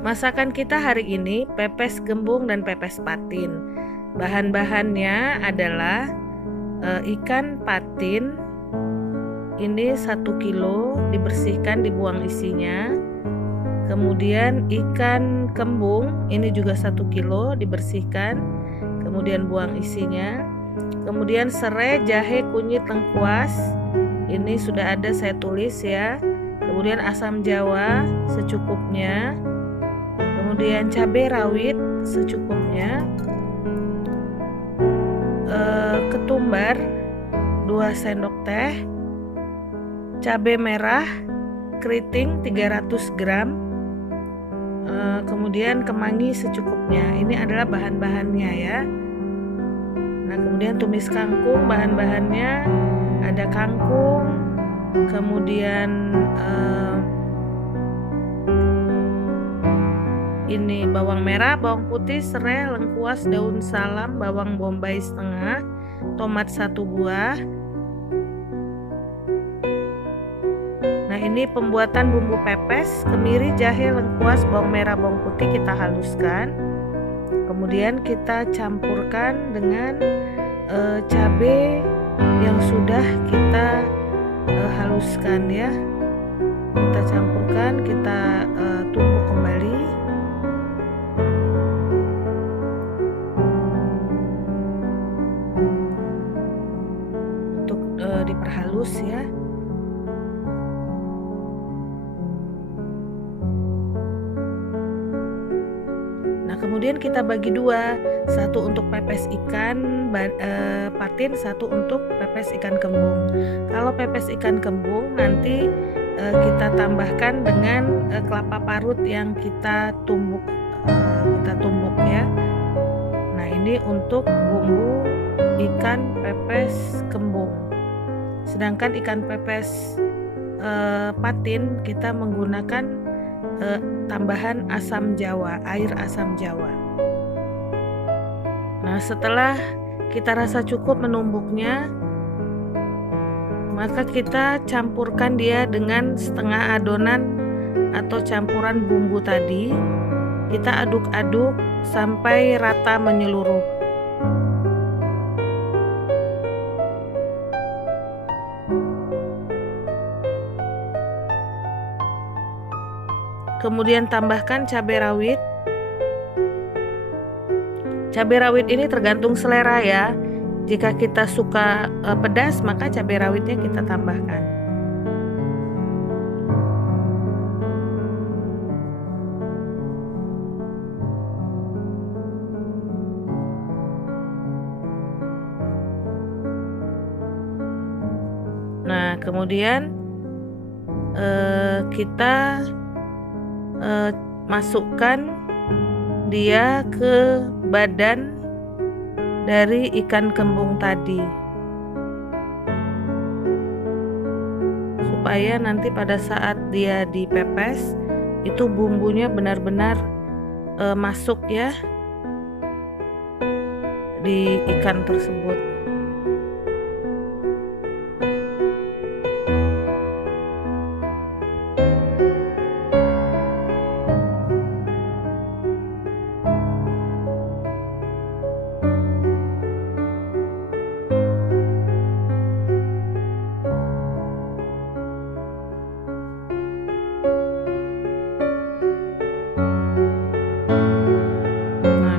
Masakan kita hari ini pepes gembung dan pepes patin. Bahan-bahannya adalah ikan patin. Ini 1 kilo, dibersihkan, dibuang isinya. Kemudian ikan kembung, ini juga 1 kilo, dibersihkan, kemudian buang isinya. Kemudian serai, jahe, kunyit, lengkuas, ini sudah ada saya tulis ya. Kemudian asam jawa secukupnya. Kemudian cabai rawit secukupnya. Ketumbar 2 sendok teh. Cabai merah keriting 300 gram. Kemudian kemangi secukupnya. Ini adalah bahan-bahannya ya. Nah, kemudian tumis kangkung, bahan-bahannya ada kangkung, kemudian ini bawang merah, bawang putih, serai, lengkuas, daun salam, bawang bombay setengah, tomat 1 buah. Nah, ini pembuatan bumbu pepes. Kemiri, jahe, lengkuas, bawang merah, bawang putih kita haluskan. Kemudian kita campurkan dengan cabai yang sudah kita haluskan ya. Kita campurkan, kita tumbuk kembali. Untuk diperhalus ya. Kemudian kita bagi dua, satu untuk pepes ikan patin, satu untuk pepes ikan kembung. Kalau pepes ikan kembung nanti kita tambahkan dengan kelapa parut yang kita tumbuk ya. Nah, ini untuk bumbu ikan pepes kembung. Sedangkan ikan pepes patin kita menggunakan tambahan asam jawa, air asam jawa. Nah, setelah kita rasa cukup menumbuknya, maka kita campurkan dia dengan setengah adonan atau campuran bumbu tadi. Kita aduk-aduk sampai rata menyeluruh. Kemudian tambahkan cabai rawit. Cabai rawit ini tergantung selera ya. Jika kita suka pedas, maka cabai rawitnya kita tambahkan. Nah, kemudian kita masukkan dia ke badan dari ikan kembung tadi, supaya nanti pada saat dia dipepes itu bumbunya benar-benar masuk ya di ikan tersebut.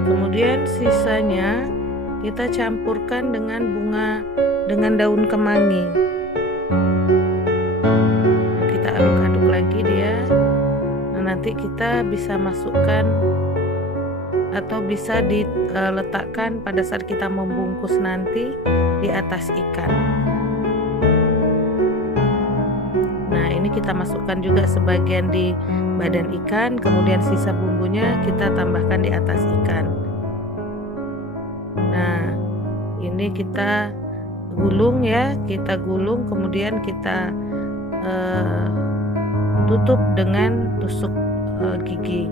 Kemudian sisanya kita campurkan dengan daun kemangi. Kita aduk-aduk lagi dia. Nah, nanti kita bisa masukkan atau bisa diletakkan pada saat kita membungkus nanti di atas ikan. Nah, ini kita masukkan juga sebagian di badan ikan, kemudian sisa bumbunya kita tambahkan di atas ikan. Nah, ini kita gulung ya, kita gulung, kemudian kita tutup dengan tusuk gigi,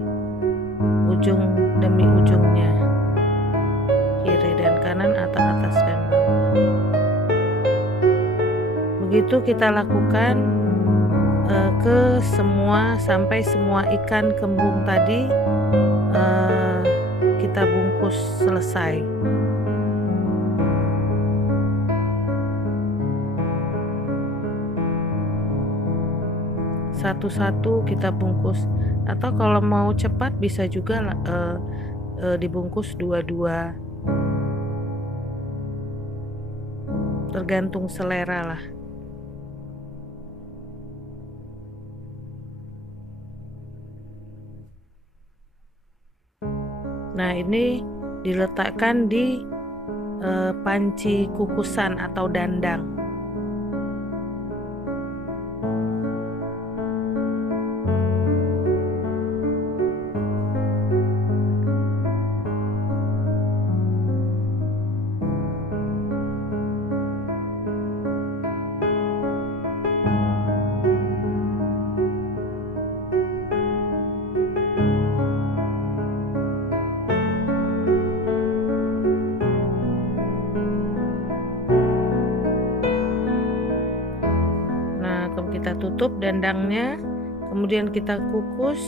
ujung demi ujungnya, kiri dan kanan, atas dan bawah. Begitu kita lakukan ke semua, sampai semua ikan kembung tadi kita bungkus selesai. Satu-satu kita bungkus, atau kalau mau cepat bisa juga dibungkus dua-dua, tergantung selera lah. Nah, ini diletakkan di panci kukusan atau dandang. Kita tutup dandangnya, kemudian kita kukus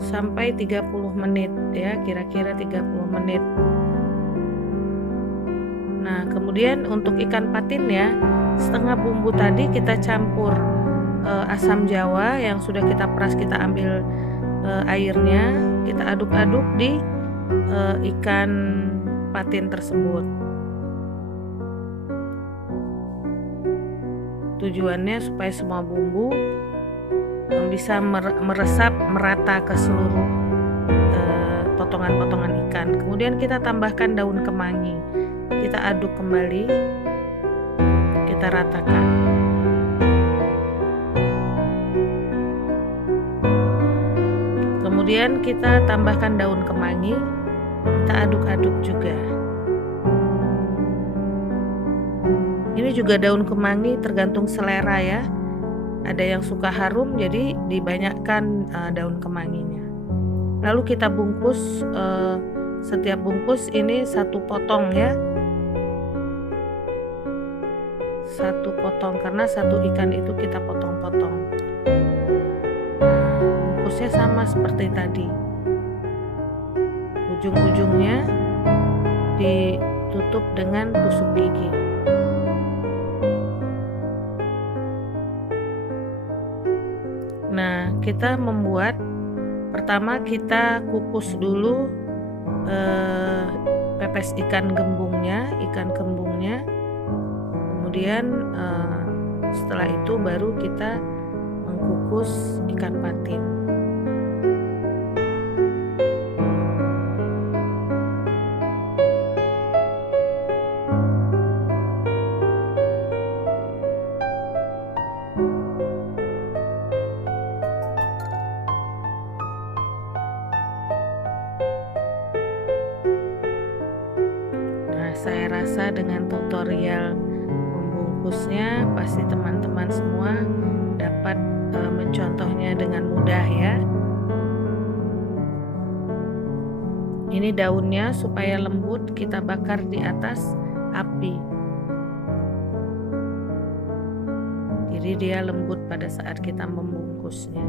sampai 30 menit ya, kira-kira 30 menit. Nah, kemudian untuk ikan patin ya, setengah bumbu tadi kita campur asam jawa yang sudah kita peras, kita ambil airnya, kita aduk-aduk di ikan patin tersebut. Tujuannya supaya semua bumbu bisa meresap merata ke seluruh potongan-potongan ikan. Kemudian kita tambahkan daun kemangi, kita aduk kembali, kita ratakan. Kemudian kita tambahkan daun kemangi, kita aduk-aduk juga. Ini juga daun kemangi tergantung selera ya. Ada yang suka harum, jadi dibanyakkan daun kemanginya. Lalu kita bungkus, setiap bungkus ini 1 potong ya. 1 potong, karena 1 ikan itu kita potong-potong. Bungkusnya sama seperti tadi. Ujung-ujungnya ditutup dengan tusuk gigi. Nah, kita membuat, pertama kita kukus dulu pepes ikan kembungnya, kemudian setelah itu baru kita mengkukus ikan patin. Saya rasa dengan tutorial membungkusnya pasti teman-teman semua dapat mencontohnya dengan mudah ya. Ini daunnya supaya lembut, kita bakar di atas api. Jadi dia lembut pada saat kita membungkusnya.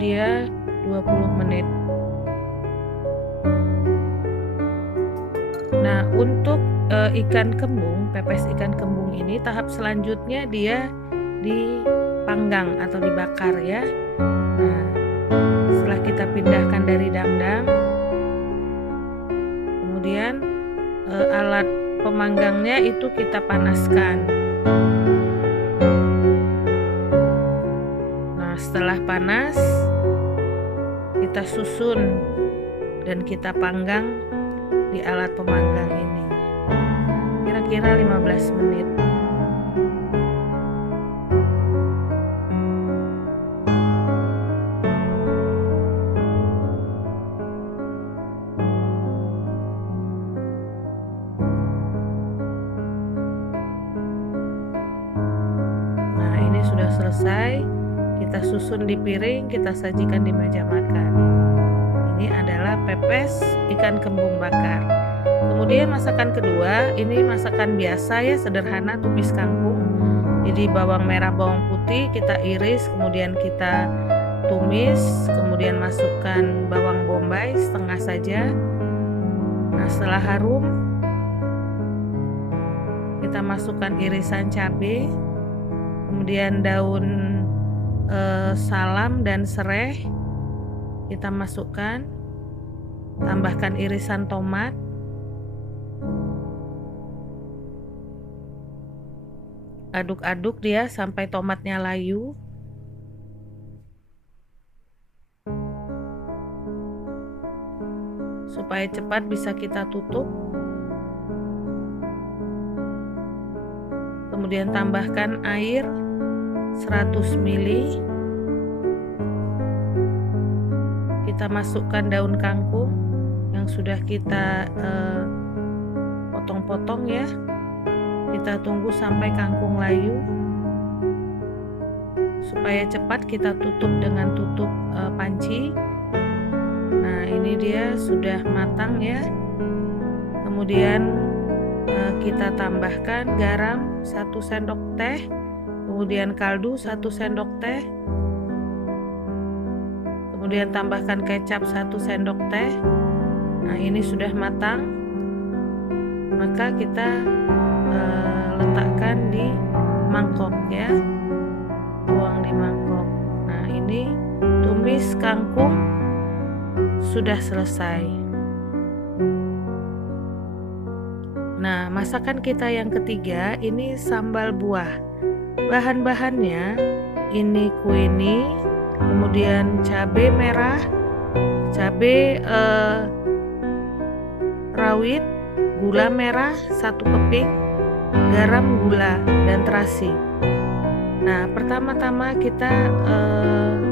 Dia 20 menit. Nah, untuk ikan kembung, pepes ikan kembung ini tahap selanjutnya dia dipanggang atau dibakar ya. Nah, setelah kita pindahkan dari dandang, kemudian alat pemanggangnya itu kita panaskan. Nah, setelah panas kita susun dan kita panggang di alat pemanggang ini kira-kira 15 menit. sudah selesai, kita susun di piring, kita sajikan di meja makan. Ini adalah pepes ikan kembung bakar. Kemudian masakan kedua, ini masakan biasa ya, sederhana, tumis kangkung. Jadi bawang merah, bawang putih kita iris, kemudian kita tumis, kemudian masukkan bawang bombay setengah saja. Nah, setelah harum, kita masukkan irisan cabai, kemudian daun salam dan serai kita masukkan, tambahkan irisan tomat, aduk-aduk dia sampai tomatnya layu. Supaya cepat bisa kita tutup. Kemudian tambahkan air 100 ml. Kita masukkan daun kangkung yang sudah kita potong-potong ya. Kita tunggu sampai kangkung layu. Supaya cepat kita tutup dengan tutup panci. Nah, ini dia sudah matang ya. Kemudian kita tambahkan garam 1 sendok teh, kemudian kaldu 1 sendok teh, kemudian tambahkan kecap 1 sendok teh. Nah, ini sudah matang. Maka kita letakkan di mangkok ya, tuang di mangkok. Nah, ini tumis kangkung sudah selesai. Nah, masakan kita yang ketiga ini sambal buah. Bahan-bahannya ini kueni, kemudian cabai merah, cabai rawit, gula merah 1 keping, garam, gula, dan terasi. Nah, pertama-tama kita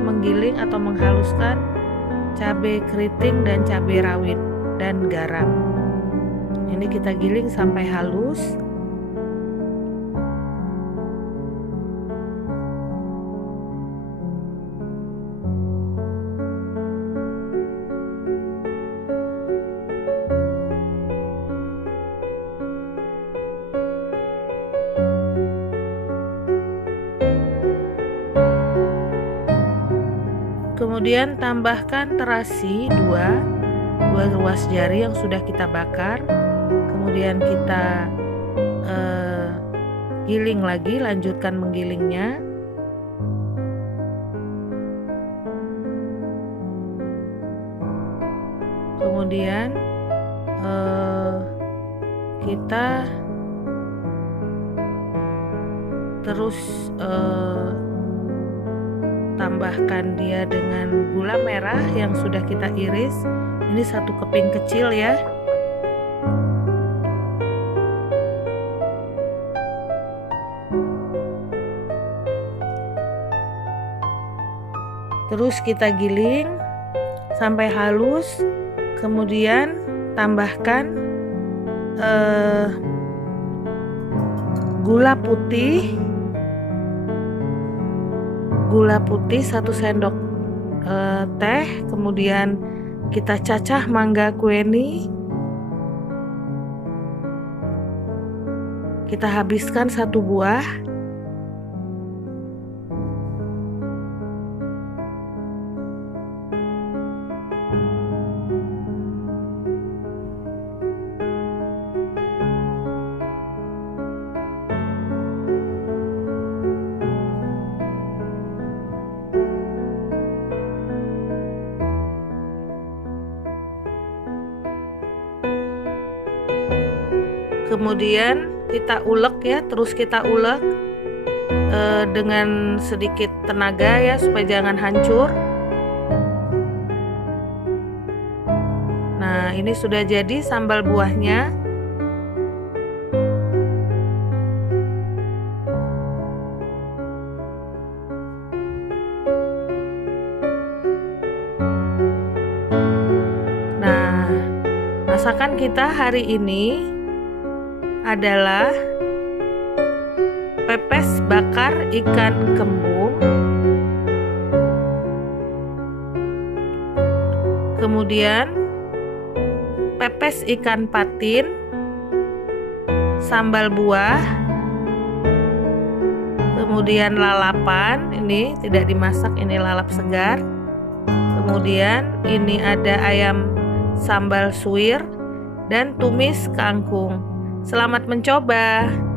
menggiling atau menghaluskan cabai keriting dan cabai rawit dan garam. Ini kita giling sampai halus. Kemudian tambahkan terasi 2 ruas jari yang sudah kita bakar. Kemudian kita giling lagi, lanjutkan menggilingnya. Kemudian kita terus tambahkan dia dengan gula merah yang sudah kita iris. Ini 1 keping kecil ya. Terus kita giling sampai halus. Kemudian tambahkan gula putih 1 sendok teh. Kemudian kita cacah mangga kueni, kita habiskan 1 buah. Kemudian kita ulek ya, terus kita ulek dengan sedikit tenaga ya, supaya jangan hancur. Nah, ini sudah jadi sambal buahnya. Nah, masakan kita hari ini adalah pepes bakar ikan kembung, kemudian pepes ikan patin, sambal buah, kemudian lalapan, ini tidak dimasak, ini lalap segar. Kemudian ini ada ayam sambal suwir dan tumis kangkung. Selamat mencoba.